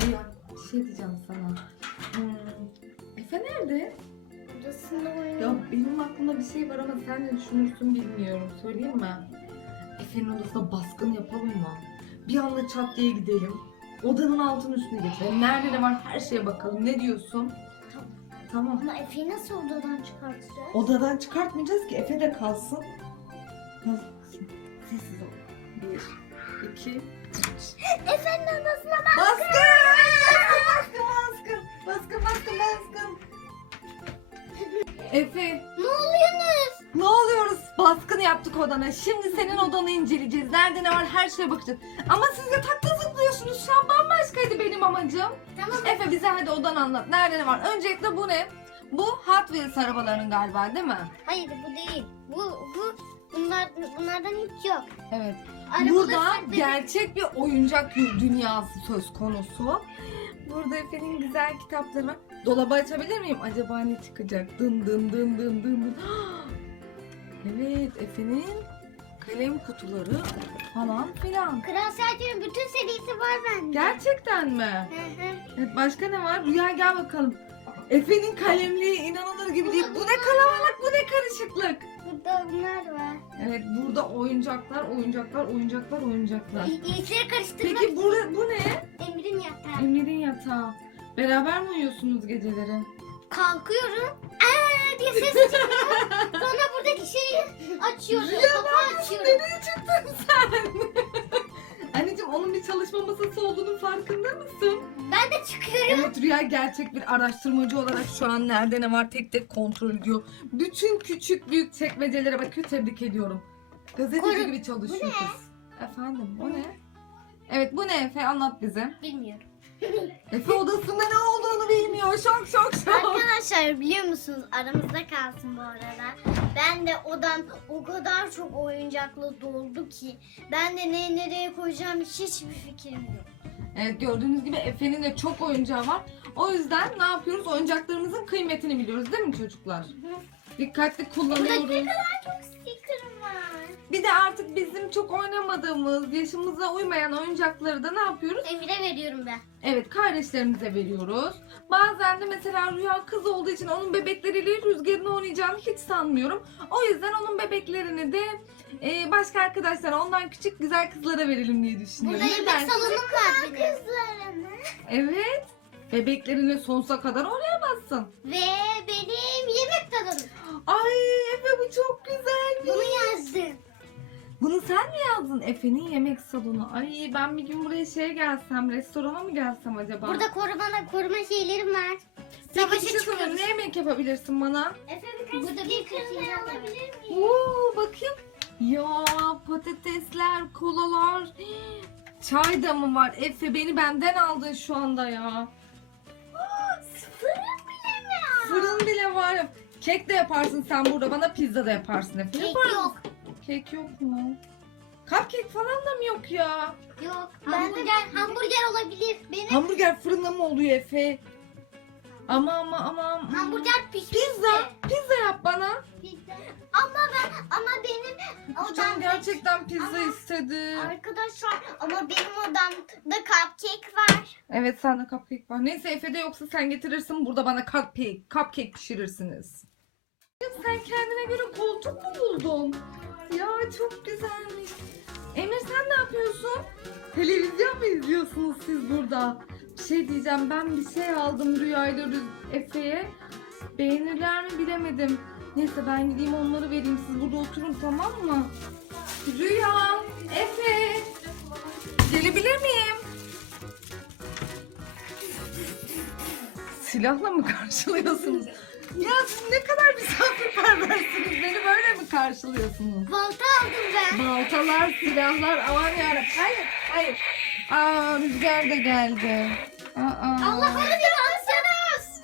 Bir, bir şey diyeceğim sana. Hmm, Efe nerede? Oynuyor. Ya benim aklımda bir şey var ama sen ne düşünürsün bilmiyorum. Söyleyeyim mi? Efe'nin odasına baskın yapalım mı? Bir anda çat diye gidelim. Odanın altın üstüne geçelim. Nerede ne var her şeye bakalım. Ne diyorsun? Tamam. Tamam. Ama Efe'yi nasıl odadan çıkartacağız? Odadan çıkartmayacağız ki Efe de kalsın. Kal- Sessiz ol. Bir, iki, üç. Efe'nin odasına bak. Baskın! Yaptık odana. Şimdi senin odanı inceleyeceğiz. Nerede ne var her şeye bakacağız. Ama siz yatakta zıplıyorsunuz. Şu an bambaşkaydı benim amacım. Tamam. Efe bize hadi odanı anlat. Nerede ne var? Öncelikle bu ne? Bu Hot Wheels arabaların galiba değil mi? Hayır bu değil. Bu bu bunlar bunlardan hiç yok. Evet. Arabalar Burada gerçek bir oyuncak dünyası söz konusu. Burada Efe'nin güzel kitapları var. Dolabı açabilir miyim? Acaba ne çıkacak? Dın dın dın dın dın dın. Evet Efe'nin kalem kutuları falan filan. Kral Serdar'ın bütün serisi var bende. Gerçekten mi? Hı hı. Evet başka ne var? Rüya gel bakalım. Efe'nin kalemliği inanılır gibi değil. Bu ne kalabalık, bu ne karışıklık. Burada bunlar var. Evet burada oyuncaklar, oyuncaklar, oyuncaklar, oyuncaklar. İ- İyisileri karıştırmak Peki bu, bu ne? Emir'in yatağı. Emir'in yatağı. Beraber mi uyuyorsunuz geceleri? Kalkıyorum. Diye ses çıkıyor. Sonra buradaki şeyi açıyorum. Rüya Kapağı açıyorum. Nereye çıktın sen? Anneciğim onun bir çalışma masası olduğunun farkında mısın? Ben de çıkıyorum. Evet Rüya gerçek bir araştırmacı olarak şu an nerede ne var tek tek kontrol ediyor. Bütün küçük büyük çekmecelere bakıyor tebrik ediyorum. Gazeteci Koru- gibi çalışıyor bu ne? kız. Efendim o ne? Evet bu ne Efe anlat bize. Bilmiyorum. Efe odasında ne olduğunu bilmiyor. Şok şok şok. Arkadaşlar biliyor musunuz aramızda kalsın bu arada. Ben de odan o kadar çok oyuncakla doldu ki ben de ne nereye koyacağım hiçbir fikrim yok. Evet gördüğünüz gibi Efe'nin de çok oyuncağı var. O yüzden ne yapıyoruz? Oyuncaklarımızın kıymetini biliyoruz değil mi çocuklar? Dikkatli Burada kullanıyoruz. ne kadar çok. Bir de artık bizim çok oynamadığımız, yaşımıza uymayan oyuncakları da ne yapıyoruz? Emir'e veriyorum ben. Evet kardeşlerimize veriyoruz. Bazen de mesela Rüya kız olduğu için onun bebekleriyle rüzgarını oynayacağını hiç sanmıyorum. O yüzden onun bebeklerini de e, başka arkadaşlara ondan küçük güzel kızlara verelim diye düşünüyorum. Burada Ne yemek dersin? salonum var benim. Kızlarını. Evet. Bebeklerini sonsuza kadar oynayamazsın. Ve benim yemek tadırım. Ay Efe bu çok güzelmiş. Bunu yazdım. Bunu sen mi yazdın Efe'nin yemek salonu? Ay ben bir gün buraya şeye gelsem, restorana mı gelsem acaba? Burada koruma, koruma şeylerim var. Peki bir Savaşa şey sorayım. çıkıyoruz. Ne yemek yapabilirsin bana? Efe birkaç Burada bir şey alabilir miyim? Oo bakayım. Ya patatesler, kolalar. Çay da mı var? Efe beni benden aldın şu anda ya. Fırın bile mi? Fırın bile var. Kek de yaparsın sen burada. Bana pizza da yaparsın Efe. Kek Yapar mısın? yok. Kek yok mu? Cupcake falan da mı yok ya? Yok. Hamburger, hamburger olabilir. Benim Hamburger fırında mı oluyor Efe? Ama ama ama. hmm. hamburger pişmiş. Pizza. Pizza yap bana. Pizza. Ama ben ama benim Can gerçekten pizza Ama- istedi. arkadaşlar ama benim odamda cupcake var. Evet sende cupcake var. Neyse Efe'de yoksa sen getirirsin burada bana cupcake, cupcake pişirirsiniz. Sen kendine göre koltuk mu buldun? Ya çok güzelmiş. Emir sen ne yapıyorsun? Televizyon mu izliyorsunuz siz burada? Bir şey diyeceğim ben bir şey aldım Rüya'yla Efe'ye. Beğenirler mi bilemedim. Neyse ben gideyim onları vereyim. Siz burada oturun tamam mı? Rüya, Efe. Gelebilir miyim? Silahla mı karşılıyorsunuz? Ya siz ne kadar misafirperversiniz. Beni böyle mi karşılıyorsunuz? Balta aldım ben. Baltalar, silahlar, aman yarabbim. Hayır, hayır. Aa rüzgar da geldi. Aa. Allah bana bir alsanız.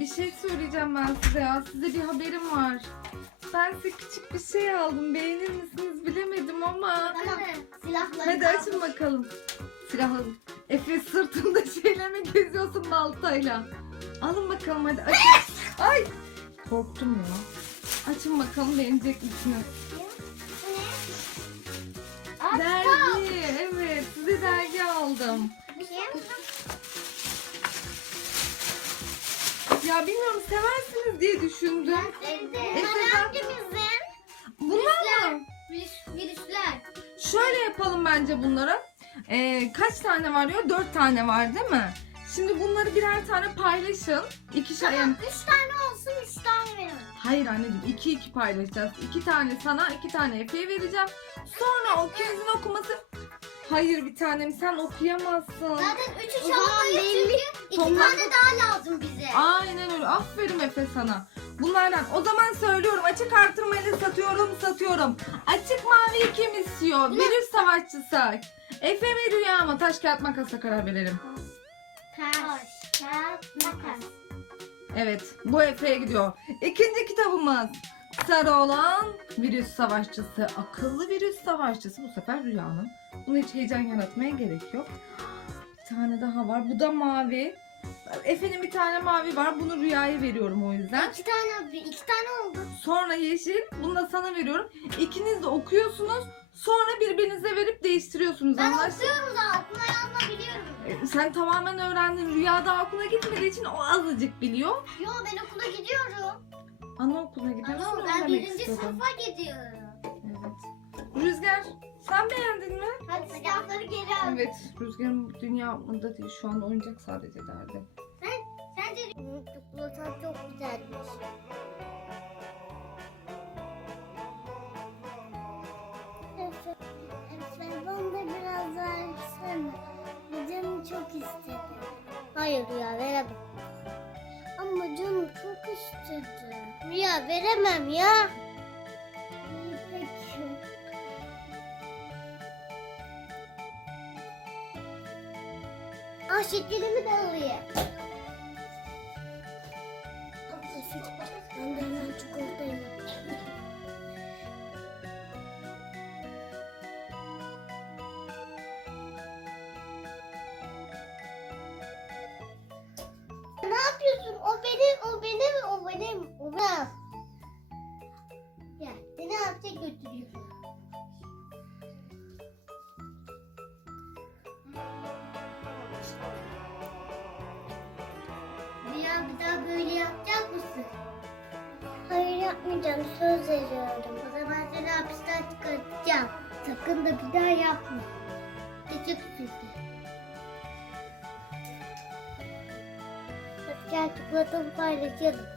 Bir şey söyleyeceğim ben size ya. Size bir haberim var. Ben size küçük bir şey aldım. Beğenir misiniz bilemedim ama. Tamam. Silahları Hadi açın bakalım. Silahlı. Efe sırtında şeyle mi geziyorsun baltayla? Alın bakalım hadi açın. Ay! Korktum ya. Açın bakalım beğenecek misiniz? Ne? Dergi. Evet size dergi aldım. Ya bilmiyorum seversiniz diye düşündüm. Hangimizin? Bunlar mı? Virüs, virüsler. Şöyle yapalım bence bunları. Ee, kaç tane var diyor? Dört tane var değil mi? Şimdi bunları birer tane paylaşın. İkişer yani Üç tane olsun, üç tane verin. Hayır anneciğim iki iki paylaşacağız. İki tane sana iki tane Efe'ye vereceğim. Sonra o ikinizin okuması... Hayır bir tanem sen okuyamazsın. Zaten üçü çalmalıyız çünkü iki tane daha lazım bize. Aynen öyle. Aferin Efe sana. Bunlardan o zaman söylüyorum açık artırmayla satıyorum satıyorum. Açık mavi kim istiyor? Virüs savaşçısı. Efe mi Rüya mı? Taş kağıt makasla karar verelim. Taş, kağıt, makas. Evet bu Efe'ye gidiyor. İkinci kitabımız. Sarı olan virüs savaşçısı. Akıllı virüs savaşçısı. Bu sefer Rüya'nın. Buna hiç heyecan yaratmaya gerek yok. Bir tane daha var. Bu da mavi. Efe'nin bir tane mavi var. Bunu Rüya'ya veriyorum o yüzden. İki tane, iki tane oldu. Sonra yeşil. Bunu da sana veriyorum. İkiniz de okuyorsunuz. Sonra birbirinize verip değiştiriyorsunuz. Ben Anlaştık? okuyorum da okuma yazma biliyorum. E, Sen tamamen öğrendin. Rüya daha okula gitmediği için o azıcık biliyor. Yo ben okula gidiyorum. Anaokuluna gidiyorsun. Ama onu ben demek birinci istedim. sınıfa gidiyorum. Evet. Rüzgar sen beğendin mi? Hadi silahları geri al. Evet. Rüzgar'ın dünya aklında değil. Şu anda oyuncak sadece derdi. Sence çikolatan çok güzelmiş. Hayır Rüya veremem. Ama canım çok istedi. Rüya veremem ya. İyi peki. Ah şekerimi de alayım. O benim, o benim, o benim. Ya seni hapse götürüyorum. Ya bir daha böyle yapacak mısın? Hayır yapmayacağım. Söz veriyorum. O zaman seni hapisten çıkartacağım. Sakın da bir daha yapma. Küçük sütü. Hadi gel çikolatamı paylaşalım.